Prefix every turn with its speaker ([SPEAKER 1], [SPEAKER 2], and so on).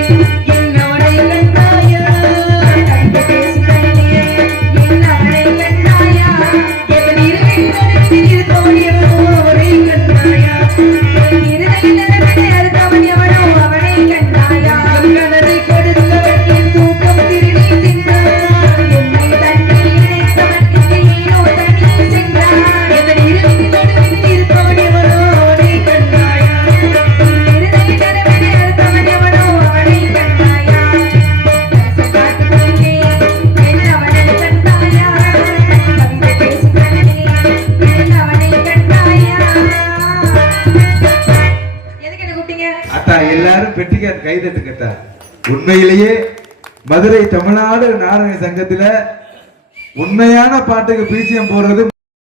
[SPEAKER 1] subscribe பெட்டிகார் கைதட்டு கேட்டார் உண்மையிலேயே மதுரை தமிழ்நாடு நாடக சங்கத்தில் உண்மையான பாட்டுக்கு பீச்சியம் போடுறது